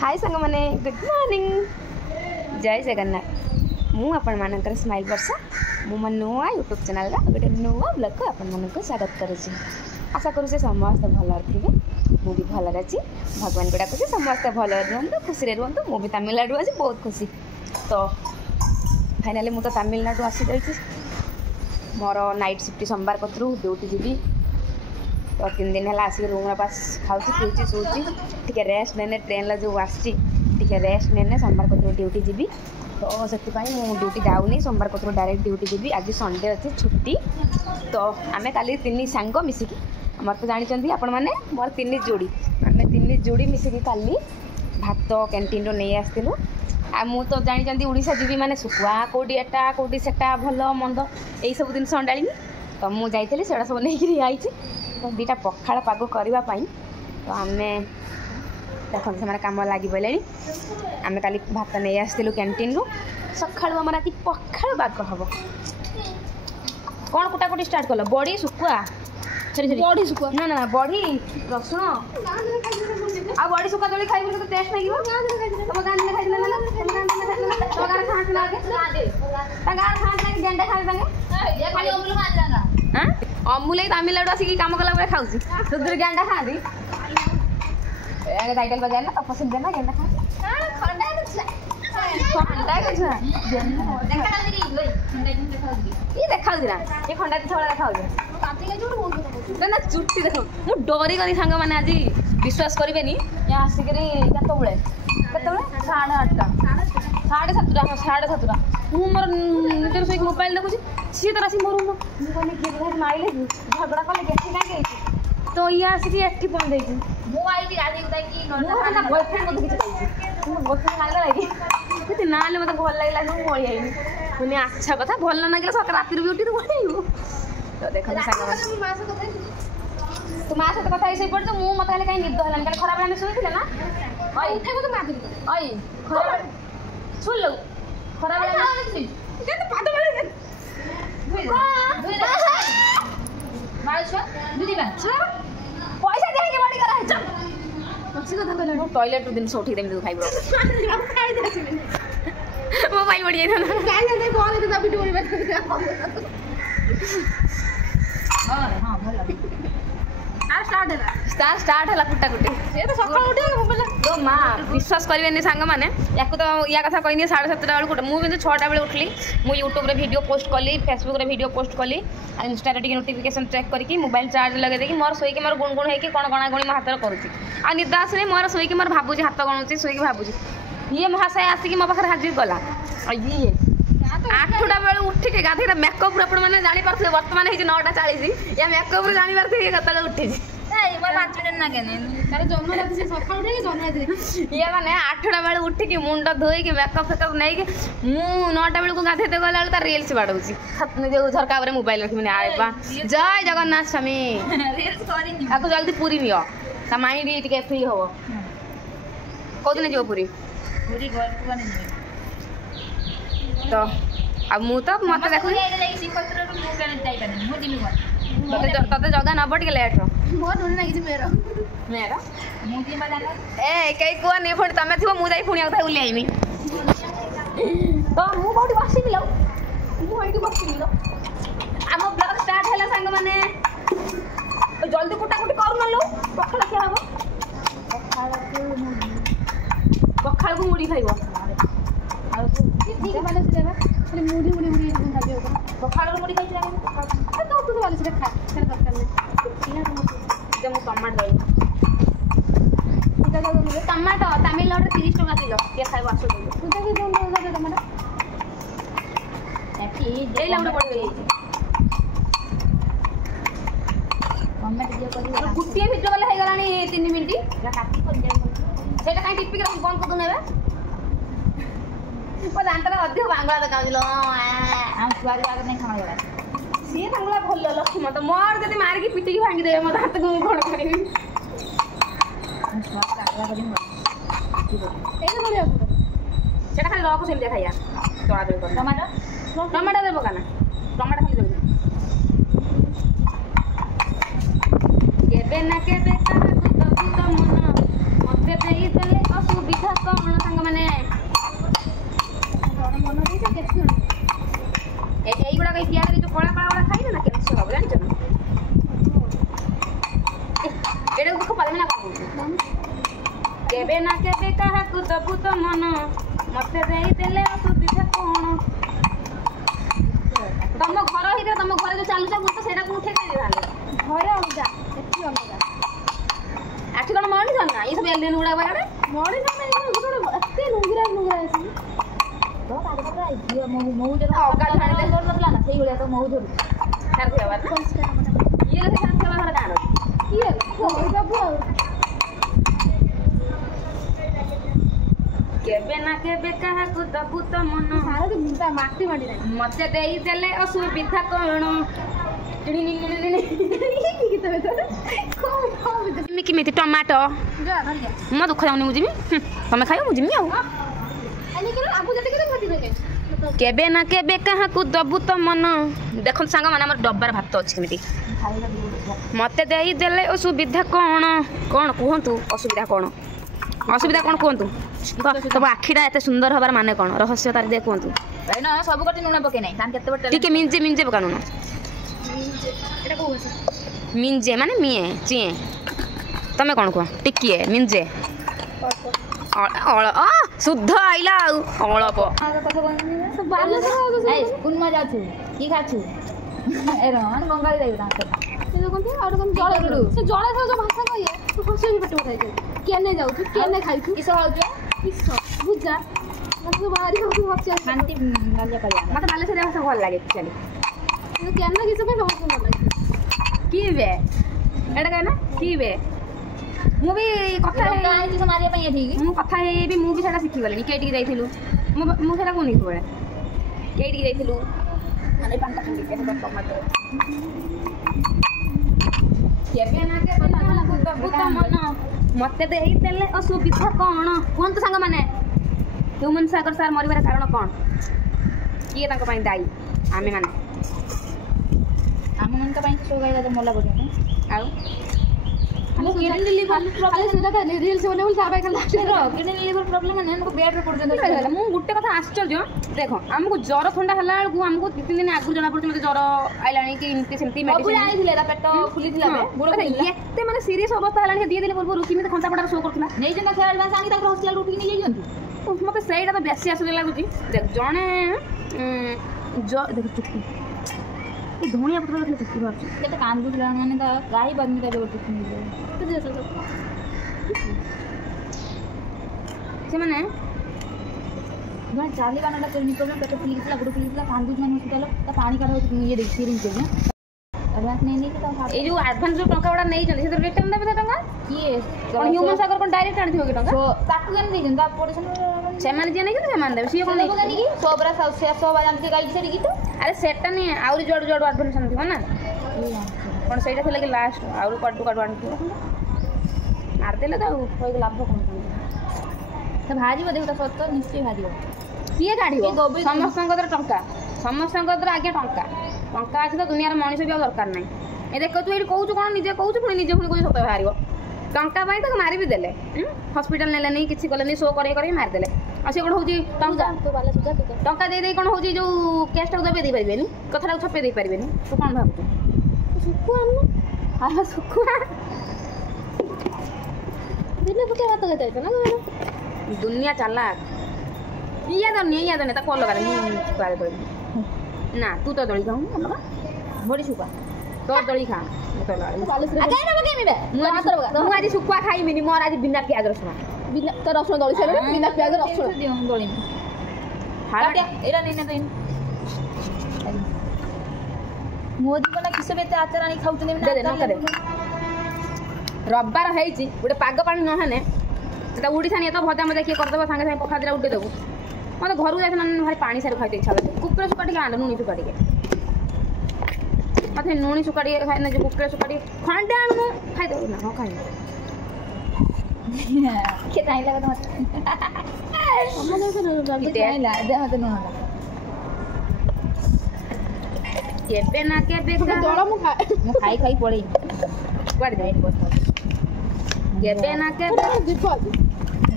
हाय सांग मैंने good morning जय जगन्नाथ मु आपण मानकर स्माइल वर्षा मु मन नुआ यूट्यूब चैनल गोटे नुआ ब्लॉग को आपण मानक स्वागत करुच्ची आशा करुचे समस्त भल थे मु भी भल अच्छी भगवान को डाकुची समस्त भल रुहतु खुशी रुहतु मु भी तमिलनाडु आज बहुत खुशी तो फाइनाली मु तो तमिलनाडु आसी जाइए मोर नाइट शिफ्ट सोमवार कतरू ड्यूटी जीवी तो 3 दिन है आसिक रूम पास खाऊँ पीऊँ शोची टे रेस्ट ने ट्रेन जो आसी रेस्ट ने सोमवार कतरू ड्यूटी जीवी तो से ड्यूटी जाऊनी सोमवार कतरू डायरेक्ट ड्यूटी जीवी आज संडे अच्छे छुट्टी तो आम काली 3 सांग मिसिकी मत तो जानते आपण मैंने मोर 3 जोड़ी आम 3 जोड़ी मिसिकी काली भात कैंटीन नहीं आसलु आ मु तो जानते ओडिशा जीवी माने सुकुआ कौटी एटा कौटी सेटा भल मंद यही सब जिन अंडाड़ी तो मुझे जाइली से सब नहीं आई तो दीटा पखाड़ पाग करने तो आम देखो से कम लगी पड़े आम काली भात नहीं आसलु कैंटीन रु सका आम राति पखाड़ पाग हम कौन कुटाकुटी स्टार्ट कल बड़ी सुकुआ बड़ी सुकुआ ना ना बड़ी रसुण आ बड़ी सुकुआ दली खाई तो टेस्ट नहीं तुम गाँव में खाई ना तुम गाँव खाते लगे गेंडा खाते अमूल तमिलनाडु आसिक कम कला खाऊँ सुधर गेंडा खाती टाइटल बजाय ना तपस देना गेंडा देखा ये खंडा देखा ना चुट्टी देख मुझे डरी गली सांग मैंने आज विश्वास करें यहाँ आसिक साढ़े 8टा साढ़े 7टा मुझे मोर निजर शोक मोबाइल देखुची सी तो आसी मोर मुझे मारे झगड़ा कले देखी कहीं तो ये आसिक एटी पहुँच बॉयफ्रेंड ना मत भल लगे पलि आई मुझे अच्छा कथा भल न लगे सक रात भी उठी तो पलू तो देख तू माँ सहित कथा ही पड़े मुझे मत कहीं निद है कहीं खराब आम शुई ना शुण लो खराब पैसा देखे बड़ी करा टॉयलेट दिन उठी देमी खाइब मो भाई बढ़िया स्टार्ट है कुटाकुटी तो माँ विश्वास करेंगे सांग मैंने या तो या कथा कही 7:30 बेलू मुझे 6टा बेले उठली मुझे यूट्यूब वीडियो पोस्ट कली फेसबुक वीडियो पोस्ट कली इंस्टा टे नोटिफिकेशन चेक करके मोबाइल चार्ज लगे देखिए मोर शोक मोर गुणगुण होगी कौन गणागुणी मो हाथ करुँची आ निद आसने मोर शोक मोर भावुँ हाथ गणुची शोक भावुँ ये महाशय आसिक मो पाखे हाजिर गला ये 8टा बेलू उठिक गाधे मेकअप आप जापारे बर्तमान 9:40 या मेकअप जापारे कत उठी ये मैंने 8टा बेलू उठिक मुंड धोईक मेकअप फेकअप नहीं मुझे 9टा बेलू गाधे गला बेलू तार रिल्स बाड़ूची जो झरका मोबाइल रखी आए बा जय जगन्नाथ स्वामी आपको जल्दी पूरी नियो ता माइंड टे फ्री हम कौन जो पूरी तो अब मु तो मत देखो तते जगह नब टे लेट मेरा ए कई कुआ नहीं पुणी तुम थो मुझे पुणी आउ उली आईमी तो मुझे बसमी लो मुझे बसमी लो आम ब्लॉग स्टार्ट है सांग मैंने जल्दी कुटाकुटी कर लो पखाड़ क्या हम पखाड़ को मुड़ी खाइब मुड़ी मुड़ी मुड़ी पखाड़ मुड़ी खाई तो तू वाले से खा दरकार नहीं टमाटो टमाटो तमिलनाडु 30 टका किलो ये खाइब आस टमाटो गोटे भिडियो गले गला 3 मिनिट से कहीं टिपिक बंद कर दूने जानता अधिक बांगला देखा छुआ नहीं खाना सी बांगला भल लक्ष्मी मत मोर जब मारिकी पिटिकी भांगीदे मत हाथ को कौन करी खाली रख सेमती खाइया चला टमाटो टमाटो दे पकाना टमाटो खाली देबे ना केबे मन मते देई देले असुबी ସୁବିଧା କ'ଣ ସାଙ୍ଗମାନେ ମନ ଦେଇଛ କେତେ এইগুড়াক এই পিঁয়াজের যে কড়া কড়া খাইলে না ক্যান্সার হবে জানিছো না এটা দুঃখ পাবে না কেবে না কেবে কাহাকু দবু তো মন মতে দেই দেলে অসুবিধা কোন ତମ ଘର ହେଇଥିବ ତମ ଘରେ ଯୋଉ ଚାଲୁଛ ବୁଲୁଛ ସେଇଟାକୁ ଉଠେଇ ଦେଇଥାନ୍ତେ ଘରେ ଅଲଗା ଏଠି ଅଲଗା ଆଠି କ'ଣ ମଣିଷ ନା ଏ ସବୁ ଏଲିଏନ୍ ଗୁଡ଼ାକ ବାହାରେ ମଣିଷ ଏତେ ଲୁଙ୍ଗିରା ଲୁଙ୍ଗିରା ଅଛି ନଥିଲା ନା ସେଇଭଳିଆ ତ ମହୁ ଧରୁ ଇଏ ଘର ଗାଁର କିଏ ସବୁ ଆଉ କେବେ ନା କେବେ କାହାକୁ ଦବୁ ତ ମନ ମାଟି ମାଟି ନାହିଁ ମତେ ଦେଇଦେଲେ ଅସୁବିଧା କ'ଣ କେମିତି ଟମାଟୋ ମୋ ଦୁଃଖ ଯାଉନି ମୁଁ ଯିବି ତମେ ଖାଇବ ମୁଁ ଯିବି ଆଉ କେବେ ନା କେବେ କାହାକୁ ଦବୁ ତ ମନ ଦେଖନ୍ତୁ ସାଙ୍ଗମାନେ ଆମର ଡବାର ଭାତ ଅଛି କେମିତି ମତେ ଦେଇଦେଲେ ଅସୁବିଧା କ'ଣ କ'ଣ କୁହନ୍ତୁ ଅସୁବିଧା କ'ଣ ଅସୁବିଧା କ'ଣ କୁହନ୍ତୁ ତମ ଆଖିଟା ଏତେ ସୁନ୍ଦର ହବାର ମାନେ କ'ଣ ରହସ୍ୟ ତାର ଦେ କୁହନ୍ତୁ ସବୁ କଟି ଲୁଣ ପକେଇ ନାହିଁ ଟିକେ ମିଞ୍ଜେ ମିଞ୍ଜେ ପକା ଲୁଣ ମିଞ୍ଜେ ମାନେ ମିଏ ଚିଏଁ ତମେ କ'ଣ କୁହ ଟିକିଏ ମିଞ୍ଜେ শুদ্ধ আইলা অল্প কুনমা যাচ্ছু কি খাচ্ছু এরকম বঙ্গালী যাইবে না জলে ভাষা কইয়ে হসে পেট উঠাই কেনে যাচ্ছু কেনে খাইছু কিস খাউছু কিস বুঝা মতে বাহারি খাউছু ভাবছি শান্তি মজা করিয়া মতে বালেশ্বর ভাষা ভাল লাগে চলি কেনে কিস পে সমস্ত ভাল লাগে কি বে এটা কেন কি বে ମୁଁ ବି କଥା ମାରିବା ପାଇଁ ଏଠିକି ମୁଁ କଥା ହେଇ ମୁଁ ବି ସେଇଟା ଶିଖିଗଲିଣି କେଇଟିକି ଯାଇଥିଲୁ ମୁଁ ସେଇଟା କୁହନି ସବୁବେଳେ କେଇଟିକି ଯାଇଥିଲୁ ମାନେ ପାଞ୍ଚ ଟମାଟୋ କେବେ ନା କେବେ ମନ ମତେ ଦେଇଦେଲେ ଅସୁବିଧା କ'ଣ କୁହନ୍ତୁ ସାଙ୍ଗମାନେ ହ୍ୟୁମାନ ସାଗର ସାର୍ ମରିବାର କାରଣ କ'ଣ କିଏ ତାଙ୍କ ପାଇଁ ଦାୟୀ ଆମେମାନେ ଆମମାନଙ୍କ ପାଇଁ ସବୁ ଗାଇଲା ମଲା ପଡ଼ିବ ଆଉ किडनी लिवर प्रॉब्लम सुधा का रील्स बने बोल साबा का किडनी लिवर प्रॉब्लम है हमको बेड रे पड़ जाता ମୁଁ ଗୋଟେ କଥା ଆଶ୍ଚର୍ଯ୍ୟ ଦେଖ ଆମକୁ ଜ୍ୱର ଥଣ୍ଡା ହେଲା ବେଳକୁ ଆମକୁ 2-3 ଦିନ ଆଗରୁ ଜଣା ପଡୁଛି ମୋତେ ଜ୍ୱର ଆଇଲାଣି କି ଏମିତି ସେମିତି ମେଡିସିନ ଆଣିଥିଲେ ତା ପେଟ ଫୁଲିଥିଲା ଏତେ ମାନେ ସିରିୟସ୍ ଅବସ୍ଥା ହେଲାଣି ସେ 2 ଦିନ ପୂର୍ବରୁ କେମିତି ଘଣ୍ଟା ପଡାରେ ଶୋ କରୁଥିଲା ନେଇଛନ୍ତି ଖେଳ ଆଡଭାନ୍ସ ଆଣି ତାକୁ ହସ୍ପିଟାଲ ଉଠିକି ନେଇ ଯାଇଛନ୍ତି ମୋତେ ସେଇଟା ତ ବେଶୀ ଆଶ୍ଚର୍ଯ୍ୟ ଲାଗୁଛି ଦେଖ ଜଣେ ଦେଖ ଚୁଟି ଧଣିଆ ପତ୍ର ଦେଖିଲେ ଚୁଟି ବାହାରୁଛି କେତେ କାନ୍ଦୁଥିଲା ମାନେ ତା ଗାଈ ବାନ୍ଧି ତା ଗୋଟେ ସେମାନେ ଚାଲି ପାନଟା କରିନି ପ୍ରୋବ୍ଲେମ ପେଟ ଫୁଲିଥିଲା ଗୋଡ଼ ଫୁଲିଥିଲା କାନ୍ଦୁଛି ମାନେ ହସ୍ପିଟାଲ ତା ପାଣି କାଢ଼ ଇଏ ଦେଖି ସିରିଞ୍ଜ ଦେବି ଆଡ଼ଭାନ୍ସ ନେଇ ନେଇକି ଏଇ ଯେଉଁ ଆଡ଼ଭାନ୍ସ ଯେଉଁ ଟଙ୍କା ଗୁଡ଼ା ନେଇଛନ୍ତି ସେଥିରେ ରିଟର୍ନ ଦେବେ ସେ ଟଙ୍କା କିଏ ହ୍ୟୁମାନ ସାଗର କ'ଣ ଡାଇରେକ୍ଟ ଆଣିଥିବ କି ଟଙ୍କା ତାକୁ କେମିତି ଦେଇଛନ୍ତି ତା ପଡ଼ିଶନ ସେମାନେ ଯିଏ ନେଇଛନ୍ତି ସେମାନେ ଦେବେ ସିଏ କ'ଣ ନେଇକି ସବରା ଶେଷ ହବା ଜାଣିଛି ଗାଇକି ସେଠିକି ତ ଆରେ ସେଟା ନୁହେଁ ଆହୁରି ଯୁଆଡ଼ୁ ଯୁଆଡ଼ୁ ଆଡ଼ଭାନ୍ସ ଆଣିଥିବ ନା କ'ଣ ସେଇଟା ଥିଲା କି ଲାଷ୍ଟ ଆହୁରି କୁଆଡ଼ୁ କୁଆଡ଼ୁ ଆଣିଥିବ ମାରିଦେଲେ ତ ଆଉ କହିକି ଲାଭ କ'ଣ ତ ବାହାରିବ ଦେଖ ସତ ନିଶ୍ଚୟ ବାହାରିବ କିଏ କାଢ଼ିବ ସମସ୍ତଙ୍କ ଦ୍ୱାରା ଟଙ୍କା ସମସ୍ତଙ୍କ ଦ୍ୱାରା ଆଜ୍ଞା ଟଙ୍କା ଟଙ୍କା ଅଛି ତ ଦୁନିଆର ମଣିଷ ବି ଆଉ ଦରକାର ନାହିଁ ଏ ଦେଖ ତୁ ଏଇଠି କହୁଛୁ କ'ଣ ନିଜେ କହୁଛୁ ପୁଣି ନିଜେ ପୁଣି କହୁଛୁ ସତ ବାହାରିବ ଟଙ୍କା ପାଇଁ ତାକୁ ମାରି ବି ଦେଲେ ହସ୍ପିଟାଲ ନେଲେନି କିଛି କଲେନି ଶୋ କରି ମାରିଦେଲେ ଆଉ ସେ କ'ଣ ହେଉଛି ଟଙ୍କା ଦେଇ କ'ଣ ହେଉଛି ଯେଉଁ କେସ୍ଟାକୁ ଦବେଇ ଦେଇପାରିବେନି କଥାଟାକୁ ଛପେଇ ଦେଇପାରିବେନି ତୁ କ'ଣ ଭାବୁଛୁ ଶୁଖୁଆ ଆନୁ ଶୁଖୁଆ ଦିନେ ପକେଇ ଭାତ କେତେ ନା ଦୁନିଆ ଚାଲାକ ଇଏ ଦନି ତାକୁ ଅଲଗା ମୁଁ ଶୁଖୁଆ ଦେବି ନା ତୁ ତ ଦଳି ଖାଉନୁ ଅଲଗା ବଡ଼ି ଶୁଖୁଆ ତୋ ଦଳି ଖା ମୁଁ ଆଜି ଶୁଖୁଆ ଖାଇମିନି ମୋର ଆଜି ବିନା ପିଆଜ ରସୁଣ ତ ରସୁଣ ଦଳି ସାରିବେ ବିନା ପିଆଜ ରସୁଣ ଦଳିନି ଏଇଟା ନେଇ ମୋଦି କଲା କିସ ଏତେ ଆଚାର ଆଣି ଖାଉଛନ୍ତି ରବିବାର ହେଇଛି ଗୋଟେ ପାଗ ପାଣି ନହେଲେ ସେଟା ଉଡ଼ି ଛାଣି ତ ଭଜା ମଜା କିଏ କରିଦେବ ସାଙ୍ଗେ ସାଙ୍ଗେ ପଖାଳ ଦିଟା ଉଠେଇ ଦେବୁ ମୋତେ ଘରକୁ ଯାଇଥିଲା ଭାରି ପାଣି ସାରି ଖାଇତେ ଇଚ୍ଛା ହେଲା କୁକୁର ଶୁଖା ଟିକେ ଆଣେ ନୁଣି ଶୁଖା ଟିକେ ମୋତେ ନୁଣି ଶୁଖା ଟିକେ ଖାଇ ନା କୁକୁର ଶୁଖା ଟିକେ ଖଣ୍ଡେ ଆଣୁ ଖାଇଦେବୁ ନା ହଁ ଖାଇବି କିଏ ଚାହିଁଲା କଥା କେବେ ନା କେବେ ଜଳ ମୁଁ ଖାଇ ପଳେଇ କୁଆଡ଼େ ଯାଇ କେବେ ନା କେବେ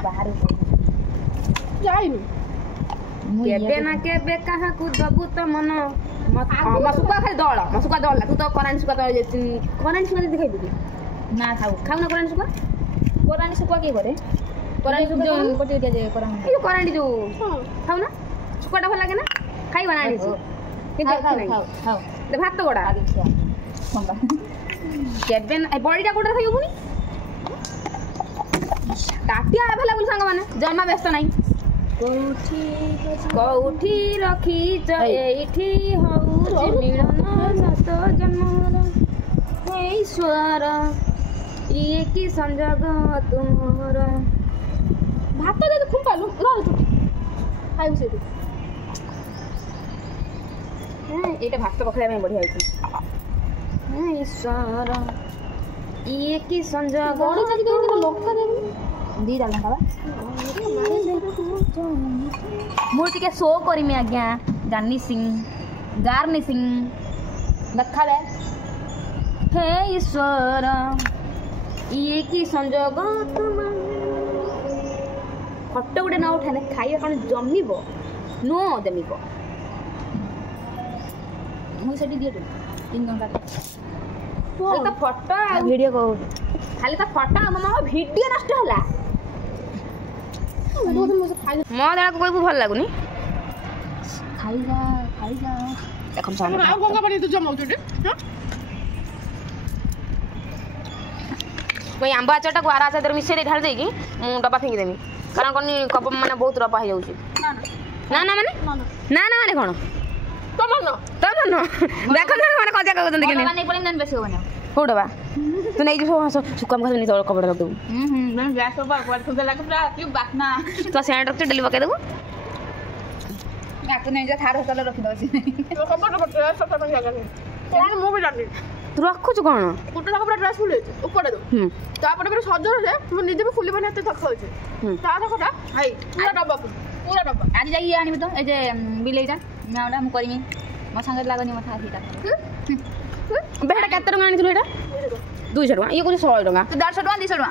ବାହାରେ जाइनु केबे ना केबे कहा कु दबु त मन मसुका खाली दळ मसुका दळ तू तो करानी सुका तो करानी सुका देखाइ दे ना खाऊ खाऊ ना करानी सुका के करे करानी सुका जो कोटी दिया जे करानी जो खाऊ ना सुकाटा भल लागे ना खाइबा ना आनी कि खाऊ दे भात तो गोडा केबे ना बडीटा कोडा खाइबो पुनी टाटिया अवेलेबल संग माने जमा व्यस्त नाही कौठी रखीच एठी हउछि मिलन सत जन्मर हे ईश्वर ये की संजोग तुमर भात दे खूब पालू रह तू खाइबो से एटा भात पखला में बढ़िया होइछि हे ईश्वर ये की संजोग बड़ी जाकी दे लोक दे दी डाल खावा मूर्ति के शो करी आज्ञा गार्नी सिंह देखा ले हे ईश्वर ये की संजोग फटो गुटे ना उठाने खाइबा कौन जमीब नो जमीब मुझे दिए 3 घंटा तो फटो वीडियो को खाली तो फटो मामा वीडियो नष्ट होला मो दादा को कोई भल लागुनी खाइजा देखम सामने आ गंगा पानी तू जमाउ छटे कोई आंबा आचारटा को आरा आचार मिसे ढाल देकी डब्बा फेंकी देमी कारण कोनी कप माने बहुत रपा हो जाउची ना माने कोन तब न देखो ना माने कजा कहउछन देखि नहीं पड़े नन बेसी होबना हो डबा तू नहीं जो सुकम खा नहीं तो कपड़ा रख दू मैं गैस पर पर खुद लगे पूरा क्यों बाकना तो सैंड रख डेली पके देबो मैं तो नहीं जा थार होटल रखि दउची तो कपड़ा पर ड्रेस सब पर लगा दे यार मो भी जानी तू रखु छु कोन कुटा कपड़ा ड्रेस फुल ऊपर दो तापर फिर सजर रे मो निजे भी फुली बने एते थक होचे ता थकटा हाय पूरा डब्बा आज जाई आनी तो ए जे बिलेइटा मैं ओडा मु करमी मो संगे लागनी मथा आसीटा बेटा केते टंगा आनिथिलु एटा 200 टका ये कुछ 100 टका 150 टका 200 टका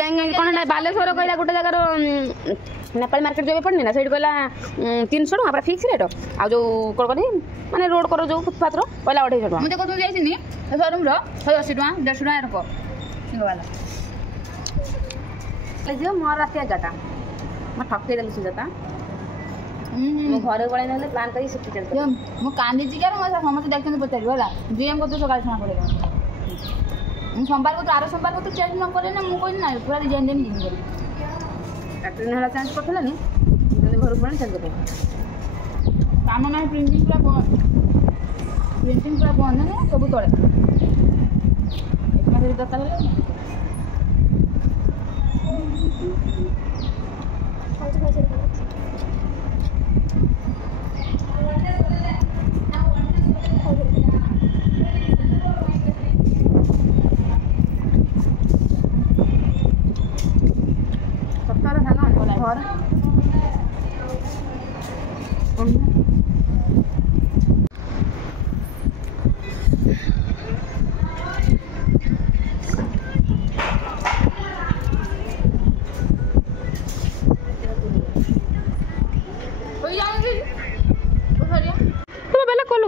बैंक कोन बालेश्वर कहला गोटे जगार नेपाल मार्केट जो पड़नी ना सही कहला 300 टका पूरा फिक्स रेट आ जो कोन कनी माने रोड करो जो फुटपाथ रो कहला 250 टका मुते कोन जाइसिनी शोरूम रो 180 टका 150 टका रको सिंगल वाला ले जो मोर रात 11टा म ठक्के देलु सुजाता मो घर पळे नले प्लान करी सिटी चलते मो कांदी जी कर मो समस्त देखते पचारि होला जीएम को तो सकाळ छना पड़ेगा मु सोमवार को तो आरो सोमवार को तो चेंज न करे ना मु कोइ ना पूरा डिजाइन देनी जिम कर ट्रेन हला चेंज करथला नि जने घर पळे चेंज कर काम ना प्रिंटिंग पूरा बंद ना सब तळे एक मास दता होला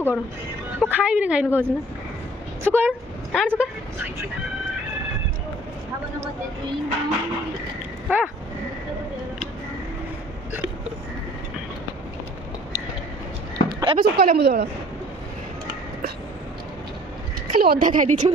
कौन वो खाइबी खाइनि कहूँ ना सुख आण सुख ଏବେ ସୁକା ଲେମ୍ବୁ ଝୋଳ ଖାଲି ଅଧା ଖାଇ ଦେଇଛୁ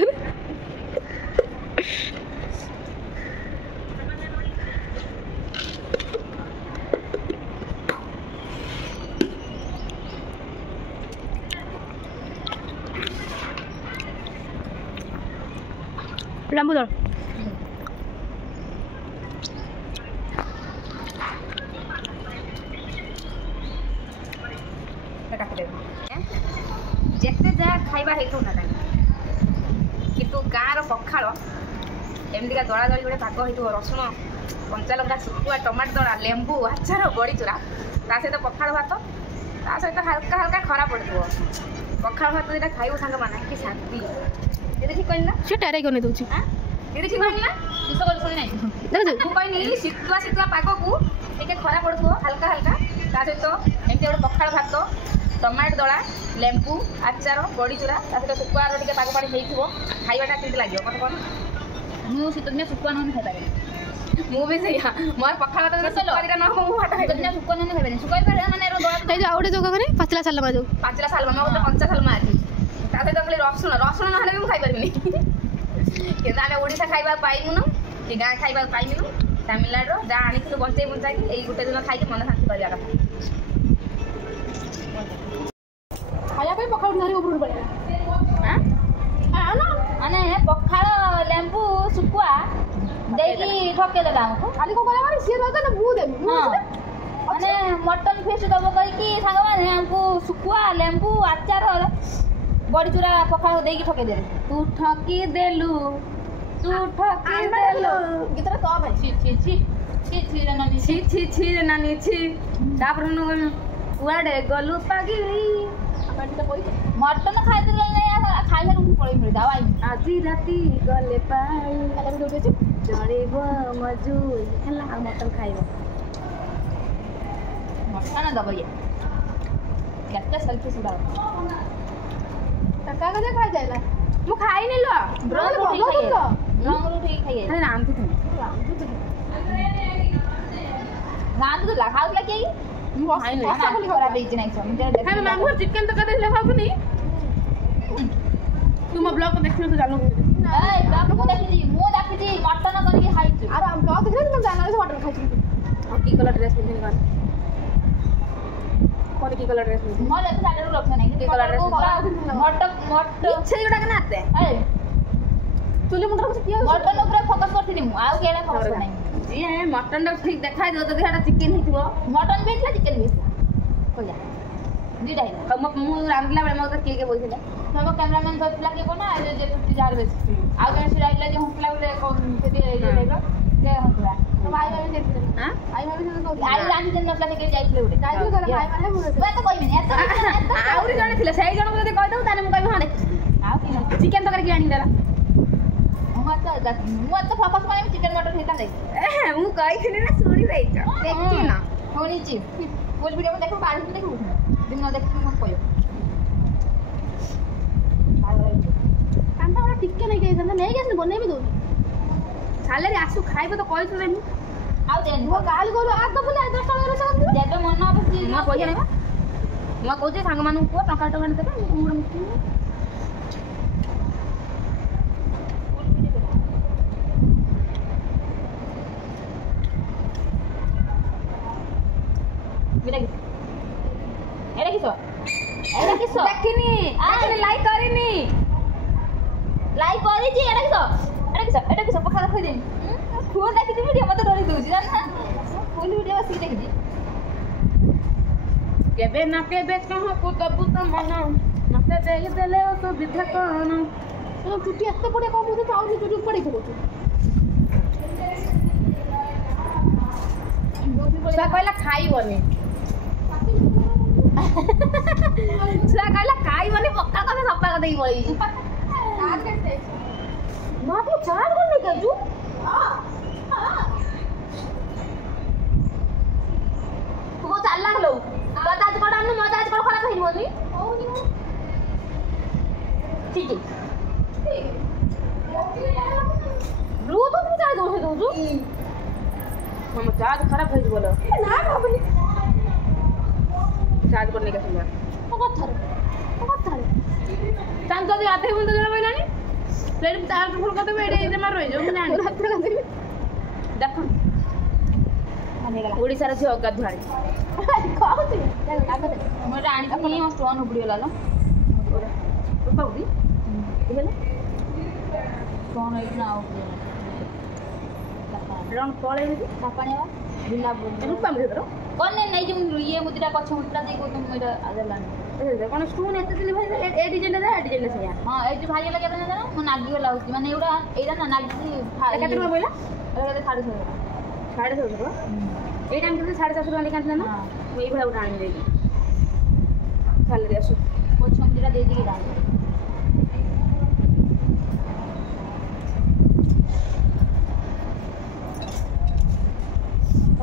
ଲେମ୍ବୁ ଝୋଳ जेते जा खाइबा हेतु ना किंतु गाँव पखाड़ एमतीका दला दली गोटे भाग हो रसुण कंचा लंका शुखुआ टमाटो दला लेंबू आचार बड़ी चूरा ता सहित पखाड़ भात ता सहित हल्का हल्का खरा पड़ो पखाड़ भात जो खाइबू सांग माना कि शांति दीदी ठीक कहली ना से टारे कोने दउची दीदी ठीक कहली ना किस कहली सुनी नहीं देखो कहनी शीतुआ शीतुआ पाग को ଟିକେ ଖରା ପଡୁଥିବ ହାଲକା ହାଲକା ତା ସହିତ ଏମିତି ଗୋଟେ ପଖାଳ ଭାତ ଟମାଟୋ ଦଳା ଲେମ୍ବୁ ଆଚାର ବଡ଼ିଚୁରା ତା ସହିତ ଶୁଖୁଆର ଟିକେ ପାଗ ପାଣି ହେଇଥିବ ଖାଇବାଟା କେମିତି ଲାଗିବ ମୋତେ କହ ମୁଁ ଶୀତ ଦିନେ ଶୁଖୁଆ ନହେଲେ ଖାଇପାରିବି ମୁଁ ବି ସେଇଆ ମୋର ପଖାଳ ଭାତ ଶୁଖୁଆ ଦିଟା ନ ହବ ମୁଁ ଭାତ ଖାଇପାରିବି ଶୁଖୁଆ ନହେଲେ ଖାଇପାରିବି ଶୁଖୁଆ ମାନେ ଦଳା ଆଉ ଗୋଟେ ଯୋଉ କହନି ପାଚିଲା ସାଲମା ଯୋଉ ପାଚିଲା ସାଲମା ମୋ ଗୋଟେ କଞ୍ଚା ସାଲମା ଅଛି ତା ସହିତ ଖାଲି ରସୁଣ ନହେଲେ ବି ମୁଁ ଖାଇପାରିବିନି କିନ୍ତୁ ଆମେ ଓଡ଼ିଶା ଖାଇବାକୁ ପାଇବୁନୁ କି ଗାଁ ଖାଇବାକୁ ପାଇବୁନୁ ତାମିଲନାଡୁର ଯାହା ଆଣିଥିଲୁ ବଞ୍ଚେଇ ବଞ୍ଚାଇକି ଏଇ ଗୋଟେ ଦିନ ଖାଇକି ମନ ଶାନ୍ତି କରିବା କଥା ଖାଇବା ପାଇଁ ପଖାଳ ଧରି ଉପରକୁ ପଳେଇବା ମାନେ ପଖାଳ ଲେମ୍ବୁ ଶୁଖୁଆ ଦେଇକି ଠକେଇଦେଲା ଆମକୁ ଖାଲି କଣ କରିବା ମାନେ ସିଏ ଦେଲେ ମୁଁ ଦେବି ମାନେ ମଟନ ଫିଷ୍ଟ ଦବ କହିକି ସାଙ୍ଗମାନେ ଆମକୁ ଶୁଖୁଆ ଲେମ୍ବୁ ଆଚାର ବଡ଼ିଚୁରା ପଖାଳ ଦେଇକି ଠକେଇଦେଲେ ତୁ ଠକିଦେଲୁ ଗୀତଟା ତ ଭାଇ ଛି ନାନୀ ଛି ତାପରେ କୁଆଡ଼େ ଗଲୁ ପାଗିଳି ମଟନ ଖାଇଦେଲେ ଖାଇସାରୁ ମୁଁ ପଳେଇ ମିଳିଛି ଆଉ ଆଇନି ଆଜି ରାତି ଗଲେ ପାଇ ଚଳିବ ମଜୁରୀ ହେଲା ଆଉ ମଟନ ଖାଇବ ମଟନ ଦବ ଇଏ କେତେ ସେଲ୍ଫି ସୁଧା କାକା କଥା ଖାଇଯାଇଲା ମୁଁ ଖାଇନି ଲୋ ରଙ୍ଗରୁ ଠିକ ଖାଇ ରାନ୍ଧୁଥିଲି ଖାଉଥିଲା କିଏ ଖରାପ ହେଇଛି ନାଇଁ ଚିକେନ ତରକାରୀ ହେଲେ ଖାଉନି ତୁ ମୋ ବ୍ଲଗ ଦେଖିନୁ ତୁ ଜାଣୁ ମୁଁ ଦେଖିଛି ମଟନ କରିକି ଖାଇଛୁ ଆଉ ବ୍ଲଗ ଦେଖିଲେ ତୁ ଜାଣିଲା ମଟନ ଖାଇଛୁ କି କଲର ଡ୍ରେସ୍ ପିନ୍ଧିନି କଣ କି କଲର ଡ୍ରେସ୍ ପିନ୍ଧିନି ମୋର ଏତେ ସାଇଡରୁ ଲକ୍ଷ୍ୟ ନାହିଁ କି କଲର ଡ୍ରେସ୍ ଇଚ୍ଛା ଯୋଉଟା କେନା ଆତେ ଚୁଲି ମୁଣ୍ଡ କିଏ ମଟନ ଉପରେ ଫୋକସ୍ କରିଥିଲି ମୁଁ ଆଉ କେଡା ଫୋକସ୍ ନାହିଁ ଯିଏ ମଟନଟା ଠିକ ଦେଖାଯିବ ଯଦି ସେଟା ଚିକେନ ହେଇଥିବ ମଟନ ବି ହେଇଥିଲା ଚିକେନ ବି ହେଇଥିଲା କହିଲା ଦୁଇଟା ହେଇଥିଲା ମୁଁ ରାନ୍ଧିଲା ବେଳେ ମୋ କିଏ କିଏ ବସିଥିଲା ତମ କ୍ୟାମେରାମ୍ୟାନ୍ ଧରିଥିଲା କିଏ କଣ ଯେ ତୁଟି ଯାହାର ବେଶୀ ଆଉ ଜଣେ ଛିଡ଼ା ହେଇଥିଲା ଯେ ହସୁଥିଲା ଗୋଟେ ସେଠି ଇଏ ଟାଇପ୍ର ଯେ ହସୁଥିଲା ଭାଇ ଭାଇ ଯାଇଥିଲେ ଆଇ ରାନ୍ଧି ଦେଇ ନଥିଲା ସେ ଯାଇଥିଲେ ଗୋଟେ ଭାଇ ମାନେ ତୁ ଏତେ କହିବିନି ଆହୁରି ଜଣେ ଥିଲେ ସେଇ ଜଣକୁ ଯଦି କହିଦେବୁ ତାହେଲେ ମୁଁ କହିବି ହଁ ଦେଖିଛି ଆଉ କି ଚିକେନ ତରକାରୀ କିଏ ଆଣିଦେଲା ମୁଁ ଏତେ ଫୋକସ୍ ମାନେ ଚିକେନ ମଟନ ହେଇଥିଲା ଦେଖ ମୁଁ କହିଥିଲି ନା ଶୁଣି ଦେଇଛ ଦେଖିନ ଶୁଣିଛି ଫୁଲ୍ ଭିଡ଼ିଓ ମୁଁ ଦେଖିବୁ କାଢ଼ିକି ଦେଖିବୁ ଦିନ ଦେଖିବି ମୁଁ କହିବ କାନ୍ତା ଟିକେ ନେଇକି ଯାଇଥାନ୍ତା ନେଇକି ଆସିନି ବନେଇବି ଦଉନି ସାଲେରୀ ଆସୁ ଖାଇବ ତ କହିଥିଲେ ମୁଁ ଆଉ ଦେନି କାଲି କହିଲୁ ଆଗ ବୁଲେ 10 ଟଙ୍କା ଯେବେ ମନ ହବ ମୁଁ ପଇସା ନେବା ମୁଁ କହୁଛି ସାଙ୍ଗମାନଙ୍କୁ କୁହ ଟଙ୍କା ଦେବେ ମୁଁ ଦେଖିନି ଲାଇକ୍ କରିନି ଲାଇକ୍ କରିଛି ଏଟା କିସ ପଖାଳ ଖୋଇଦେବି ଫୁଲ୍ ଦେଖିଛି ଭିଡ଼ିଓ ମତେ ଡରି ଦଉଛି ଜାଣିନା ଫୁଲ୍ ଭିଡ଼ିଓ ବସିକି ଦେଖିଛି କେବେ ନା କେବେ କାହାକୁ ଦବୁ ତ ମନ ମତେ ଦେଇଦେଲେ ଅସୁବିଧା କ'ଣ ଚୁଟି ଏତେ ପଡ଼ିଆ କମ ହଉଛି ଆଉ ଚୁଟି ପଡ଼ିକି କହୁଛୁ ଛୁଆ କହିଲା ଖାଇବନି ଛୁଆ କହିଲା ଖାଇବନି ପକ୍କା କଥା ସଫା କରିଦେଇକି ପଳେଇଛି ମା ତୁ ଚାଟ କରି ନେଇକି ଆଇଛୁ ତୁ କଣ ଚାଲିଲା ଲୋ ତୋ ଚାର୍ଜ କଣ ଆଣୁ ମୋ ଚାର୍ଜ କଣ ଖରାପ ହେଇଯିବନି ଠିକ ବ୍ଲୁଟୁଥ ବି ଚାର୍ଜ ବସେଇ ଦଉଛୁ ମୋ ଚାର୍ଜ ଖରାପ ହେଇଯିବ ଲୋ ନା ଭାବୁନି ଚାର୍ଜ କରି ନେଇକି ଆସିବା କଥାରେ ଚାର୍ଜ ଯଦି ଆଧେ ଘଣ୍ଟା ଜଣା ପଡ଼ିଲାଣି ସେଇଠି ଚାର୍ଜ ଫୁଲ୍ କରିଦେବି ଏଇଠି ଜମା ରହିଯିବ ମୁଁ ଜାଣିନି ରାତିରେ ଗାଧେଇବି ଦେଖ ଓଡ଼ିଶାର ଝିଅ ଗାଧୁଆଳି ଖାଉଛି ମୁଁ ଏଇଟା ଆଣିଥିଲି ମୋ ଷ୍ଟୋନ୍ ଉପୁଡ଼ିଗଲା ଲୋ ରୂପାବତୀ ବୁଝିଲେ ଷ୍ଟୋନ୍ ହେଇକି ଆଉ ରଙ୍ଗ ପଳେଇନି ପାଣି ବୁଲା ରୂପା ଭିତର କ'ଣ ନେଇ ଯେଉଁ ଇଏ ମୁଦିଟା ପଛ ମୁଦିଟା ଦେଇ କହୁଛି ମୁଁ ଏଇଟା ଦେଲାନି କ'ଣ ଷ୍ଟୋନ୍ ଏତେ ଦିନ ଭାଇ ଏ ଡିଜାଇନଟା ଏ ଡିଜାଇନଟା ସେଇଆ ହଁ ଏଇ ଯେଉଁ ଭାଇ ହେଲା କେତେ ଜାଣ ମୁଁ ନାଗିଗଲା ହେଉଛି ମାନେ ଏଇଟା ନା ନାଗିଛି କେତେ ଟଙ୍କା ପଡ଼ିଲା ଏଇଟା କେତେ 650 ଟଙ୍କା ଏଇଟା ଆମେ କେତେ 450 ଟଙ୍କା ଦେଇକି ଆଣିଥିଲା ନା ମୁଁ ଏଇଭଳିଆ ଗୋଟେ ଆଣିବି ଦେଇକି ସାଲେରୀ ଆସୁ ପଛ ମୁଦିଟା ଦେଇଦେଇକି ଯାଆନ୍ତି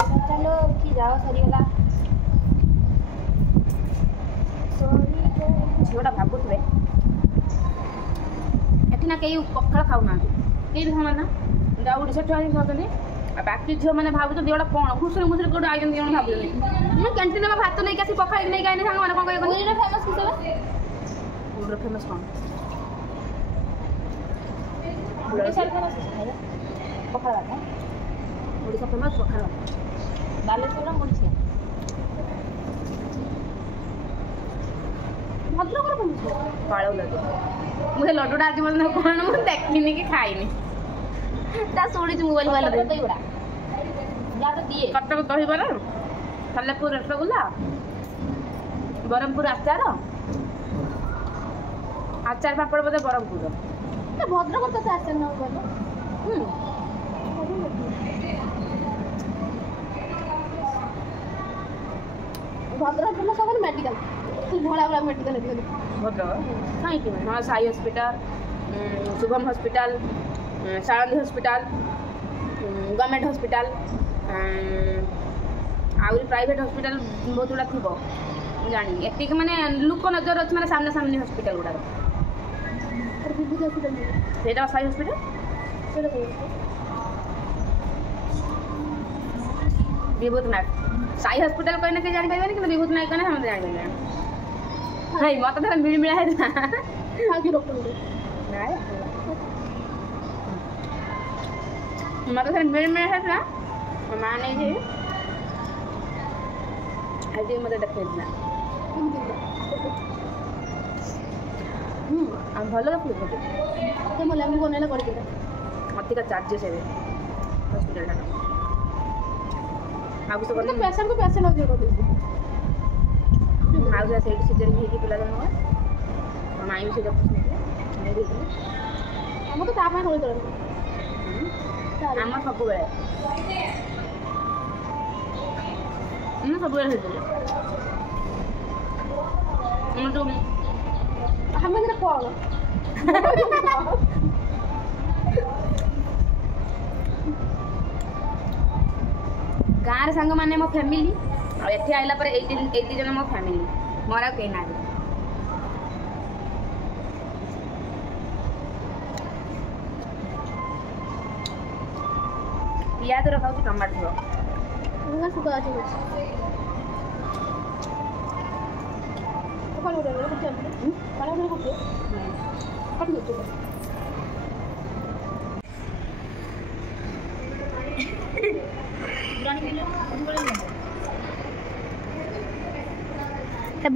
चलो कि जाओ सरीगला झीवटा भागुथे एठी ना कई पखाड़ खाऊना कई भी खाऊना जाऊ ओडिशा छुआ खाऊनी बाकी झील मैंने भावुँ दिवटा कौन घुसुरी घुसुरी कौट आई भावुँ मुझे कैंटीन में भात नहीं आसी पखाड़ नहीं गाई सांग मैंने कौन फेमस फेमस कौन पखाड़ भात ओडिशा फेमस पखाड़ भात बालेश्वर ओडिशा भद्रक पाड़ लड्डू मुझे लड्डूटा आज मतलब कौन मुझे देखनी कि खाइनी शुणी मोबाइल वाला कटक दहीबर सालेपुर रसगुल्ला ब्रह्मपुर आचार आचार पापड़ बोधे ब्रह्मपुर भद्रक तो आचार ना भद्रक सब मेडिकल भड़ा भड़ा मेडिकल भद्रक कहीं हाँ Sai hospital Shubham hospital Sarandi hospital government hospital आउरी प्राइवेट हॉस्पिटल बहुत गुड़ा थी जानी एति माने लुक नजर अच्छे माने सामने सामने हॉस्पिटल गुड़ा सेटा साई हॉस्पिटल विभूत नायक साई हॉस्पिटल कहने के जानी पाइबे कि विभूत नायक कहने हम जानि पाइबे हाय मत धर मिल मिला है ना आगे डॉक्टर नाय मत धर मिल मिला है ना माने जे आज मत देखे ना हम भलो रखले फोटो तो मोला हम कोनेला कर दिया अधिक चार्जेस है हॉस्पिटल टा आगु तो पेशेंट को पैसे न दियो कर दे आगु से सिजर भी की पिला जन माई भी सिजर नहीं दे हम तो तापा होई तो आम सब बेले सब बेले तो हमें ना कौन गाँव सांग मैंने मो फैमिली और एठी आइला पर 80 जन मो फैमिली मोर आ कहीं ना पियाज रखा टमाटर ना सुका আছে कौन उड़े वो कुछ काला में कुछ कट दो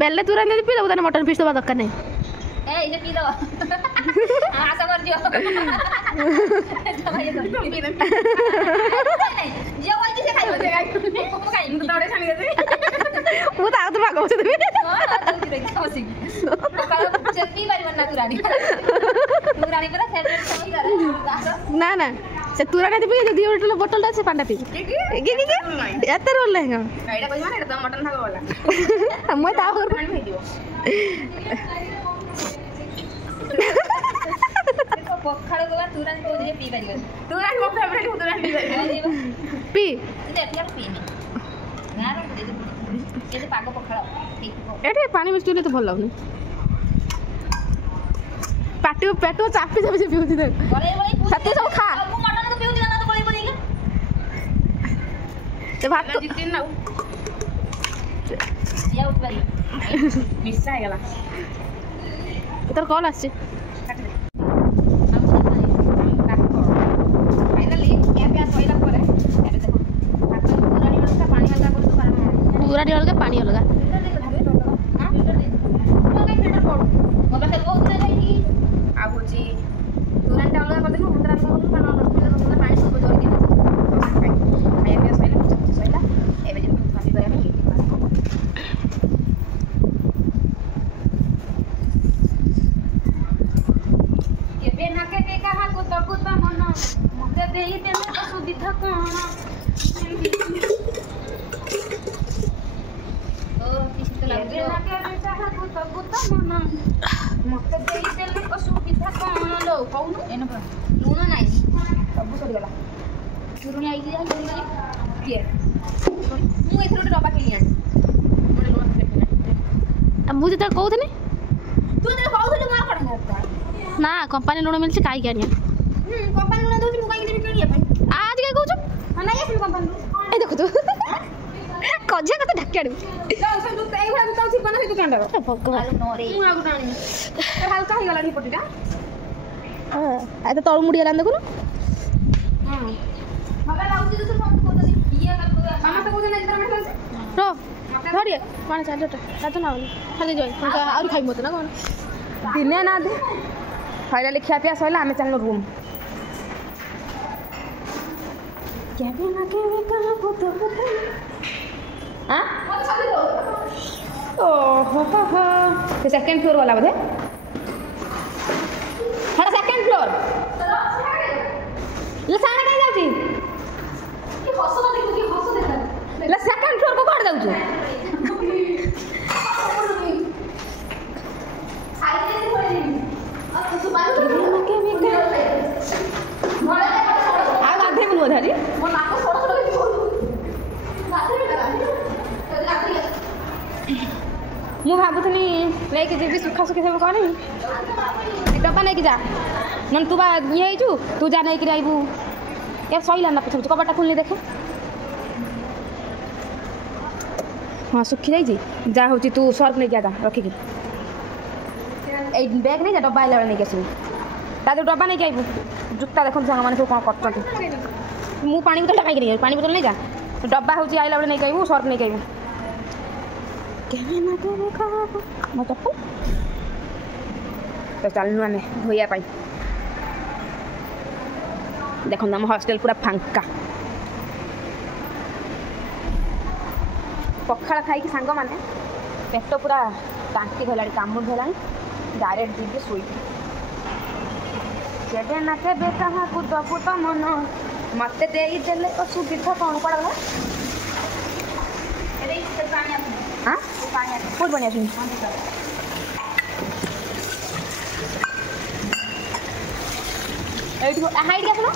बेल्ले तुरंत दे पी दो मटन पीस दबा दरकार नहीं ए इसे पी दो आशा कर दियो जे कोई से खाइबो से खाइ मु तोड़े छानी दे मु ता तो भागो से देबी हां तो देख बसी काला चटनी बारी बना तुरानी पर फेवरेट सही करे ना ना से तुरंत दे पी जो 2 बोतल से पांडा पी के एते रोल लेगा एटा कोइ माने एटा मटन खाबो वाला मैं ता और पानी भेजियो पखाड़ गोवा तुरंत को जे पी परियो तुरंत मो फेवरेट तुरंत पी परियो पी ते पिया पी ने गार ये पागो पखाड़ ठीक एटे पानी मिक्स तो भल लागनी पाटी पेटो चापी चापी से पिउती दे बड़े बड़े सत्य सब खा अब मटन तो पिउती ना तो बड़े बड़े ते भात जितिन ना या उठ बारी मिस आ गेला तोर कॉल आछे पूरा अलग पानी अलग କିଏ ମୁଁ ଏଥର ଗୋଟେ ଡବା କିଣି ଆଣି ମୁଁ ଯେତେବେଳେ କହୁଥିଲି ତୁ ଯେତେବେଳେ କହୁଥିଲୁ ମୋର କ'ଣ ଦରକାର ନା କମ୍ପାନୀ ଲୁଣ ମିଳିଛି କାହିଁକି ଆଣିବା କମ୍ପାନୀ ଲୁଣ ଦେଉଛି ମୁଁ କାହିଁକି ଦେବି କିଣିବା ପାଇଁ ଆଜି କାହିଁ କହୁଛୁ ହଁ ନାଇଁ ଆସିଲି କମ୍ପାନୀ ଏ ଦେଖୁ ତୁ କଜିଆ କଥା ଢାକି ଆଣିବୁ এইগুলা তো ଥିବ ନା ସେ ଦୋକାନଟା ଭଗବାନ ମୁଁ ଆଉ ଗୋଟେ ଆଣିବି ହାଲକା ହେଇଗଲାଣି ପଟିଟା ଏତ ତଳୁ ମୁଡ଼ି ହେଲାନି ଦେଖୁନୁ ମାମା ଲାଗୁଛି ତୁ ଫୋନ କରୁଛନ୍ତି ଇଏ ମାମା ତ କହୁଛନ୍ତି ଏଥର ମେଠ ଲାଗୁଛି ର ଧରିଏ କ'ଣ ଚାର୍ଜରଟା ଚାର୍ଜର ନା ଖାଲି ଯାଇ ଆହୁରି ଖାଇବି ମୋତେ ନା କ'ଣ ଦିନେ ନା ଦେ ଫାଇନାଲି ଖିଆ ପିଆ ସରିଲା ଆମେ ଚାଲିଲୁ ରୁମ୍ କେବେ ନା କେବେ କାହାକୁ ତ ଓହୋ ସେ ସେକେଣ୍ଡ ଫ୍ଲୋର ଗଲା ବୋଧେ ସେଟା ସେକେଣ୍ଡ ଫ୍ଲୋର ସାଙ୍ଗେ କାହିଁ ଯାଉଛି ସେକେଣ୍ଡ ଫ୍ଲୋର କୁ କୁଆଡ଼େ ଯାଉଛୁ ଆଉ ଗାଧେଇବୁନି ବୋଧେ ଆଜି ମୁଁ ଭାବୁଥିଲି ନେଇକି ଯିବି ସୁଖାସୁଖି ସବୁ କରିବି ଡବା ନେଇକି ଯା ନହେଲେ ତୁ ବା ଇଏ ହେଇଛୁ ତୁ ଯା ନେଇକିରି ଆଇବୁ ଏ ସଇଲା ନା ପଛେ କବାଟା ଖୋଲିଲେ ଦେଖେ ହଁ ଶୁଖି ଯାଇଛି ଯାହା ହେଉଛି ତୁ ସର୍ଫ ନେଇକି ଯା ରଖିକି ଏଇ ବ୍ୟାଗ୍ ନେଇ ଯା ଡବା ଆଇଲା ବେଳେ ନେଇକି ଆସିବୁ ତା ଯେଉଁ ଡବା ନେଇକି ଆଇବୁ ଜୁତା ଦେଖନ୍ତୁ ସାଙ୍ଗମାନେ ସବୁ କ'ଣ କରୁଛନ୍ତି ମୁଁ ପାଣି ବୋତଲଟା ଖାଇକି ନେଇ ପାଣି ବୋତଲ ନେଇ ଯା ଡବା ହେଉଛି ଆଇଲା ବେଳେ ନେଇକି ଆଇବୁ ସର୍ଫ ନେଇକି ଆଇବୁ ମୋ ଚପଲ ତ ଚାଲୁନୁ ଆମେ ଧୋଇବା ପାଇଁ ଦେଖନ୍ତୁ ଆମ ହଷ୍ଟେଲ ପୁରା ଫାଙ୍କା ପଖାଳ ଖାଇକି ସାଙ୍ଗମାନେ ପେଟ ପୁରା ଟାଙ୍କି ଧରିଲାଣି କାମୁଡ଼ି ଧରିଲାଣି ଡାଇରେକ୍ଟ ଯିବି ଶୋଇବି କେବେ ନା କେବେ କାହାକୁ ଦବୁ ତ ମନ ମୋତେ ଦେଇଦେଲେ ଅସୁବିଧା କ'ଣ କୁଆଡ଼େ ଗଲା हाँ बहुत बढ़िया सुन हाइट क्या सुनो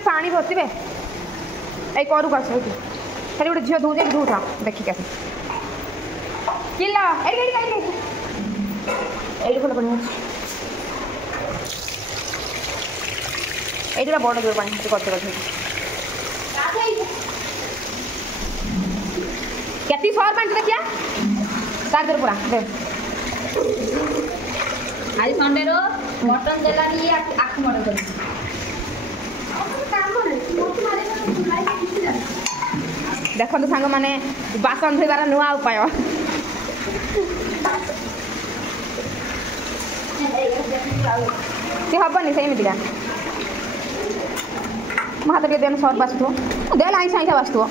पानी भर्ती बे ये करू आस खाली गोटे झील धोजे धोता देखिक आस किलो ये फुल पानी এইটা বড় জোর পানি করতে করতে কেতি সর পানি দেখিয়া তার জোর পুরা দে আজ সন্ডে রো মটন দেলানি আখ মটন করি দেখন্তু সাঙ্গ মানে বাসন ধোইবার নূয়া উপায় সে হবনি সেইমিতিকা ମୋ ହାତ ଟିକେ ଦେନ ସର୍ଫ ବାସୁଥିବ ଦେ ଆଇଁଷ ଆଇଁଷ ବାସୁଥିବ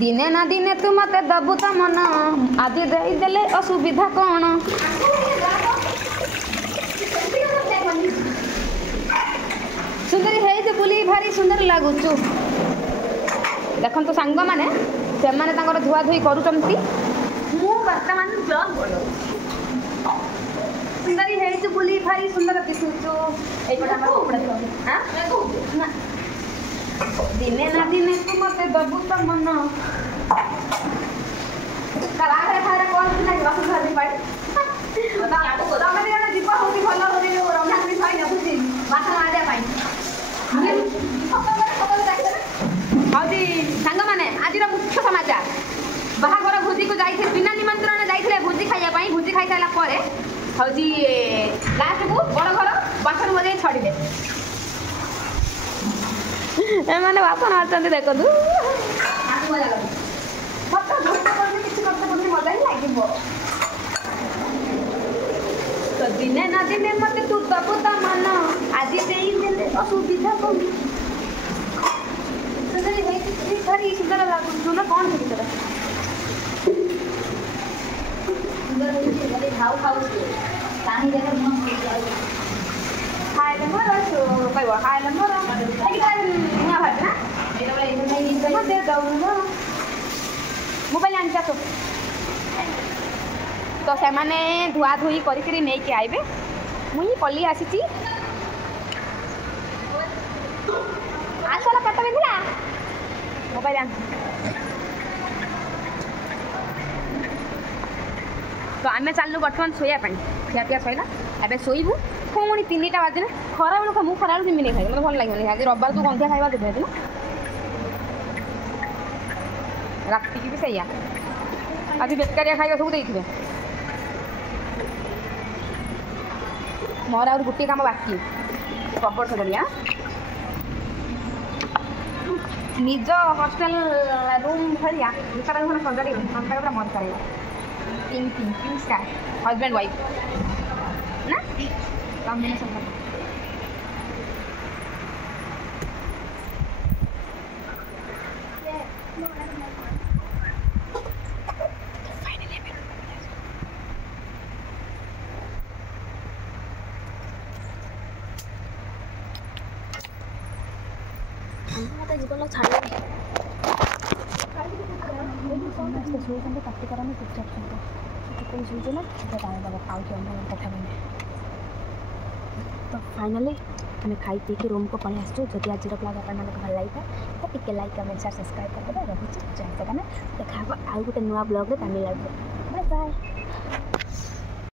ଦିନେ ନା ଦିନେ ତୁ ମୋତେ ଦବୁ ତ ମନ ଆଜି ଦେଇଦେଲେ ଅସୁବିଧା କ'ଣ ସୁନ୍ଦରୀ ହେଇଛୁ ବୁଲି ଭାରି ସୁନ୍ଦର ଲାଗୁଛୁ ଦେଖନ୍ତୁ ସାଙ୍ଗମାନେ ସେମାନେ ତାଙ୍କର ଧୁଆଧୁଇ କରୁଛନ୍ତି ମୁଁ ବର୍ତ୍ତମାନ ବ୍ଲଗ୍ ବନାଉଛି सुंदरी है जो बुली भारी सुंदर दिसुचो ए पटा हमर उपडा हां ना दिने ना दिने तू मते दबु त मन करारे खारे कोन नाही बासु झाली पाई तमे दिना जीव होती भलो होती रमना भी भाई न बुझी माथा मारे पाई हौदी संग माने आजिर मुख्य समाचार बाहाघर भोजी को जाइथे बिना निमंत्रण जाइथे भोजी खाइया पाई भोजी खाइ साला परे हौजी लास्ट को बड़ घर बासन बजे छड़िले एमाने बासन मारचंदी देखंतु मजा लागो मत धोत करने किछि करते करते मजा ही लागिबो तो दिने ना दिने मते तू तपुता मन आज देई देले असुविधा कोन सुंदरी है कि भारी सुंदर लागु जोना कोन है तेरा सुंदर है कि खाऊ खाऊ पानी देकर मन खाइले मोर कहबो खाइले मोर कि निया भात ना एटा बोले इने नहीं दे दे दउ न मोबाइल आनी आस तो से धुआ धुई करी नहीं आइबे मुई पल्ली आसी आसला पेट बिंधला मोबाइल आन तो आम चलू बर्तमान शोया खिया पिया सैला एवं शोबू पुणी 3टा बाजे खरा बेलू मुझे खरा बेलू मिले खाई मतलब भल लगे आज रविवार तू गंधिया खावा देवे ना राति की भी सैया आज बेकारिया खाଇବା सब देते मोर आ गोटे कम बाकी प्रबर सजलिया निज हॉस्टेल रूम भाया दूसरा रूम सजाड़ी सजाड़ी पूरा मजा करेगा pink pink pink sky husband wife ना कॉम्बिनेशन का मत जीवन छाड़ शुरू पार्टी करा चुपचाप कोई शुचे ना खाऊ कथा बने तो फाइनाली हमें खाई पी के रूम को पलि आसो जदि आज ब्लॉग अपन भल लगे तो टिके लाइक कमेंट शेयर सब्सक्राइब करदे रही जय जगन्नाथ देखा आउ गोटे नुआ ब्लॉग तमिलनाडु बाय बाय।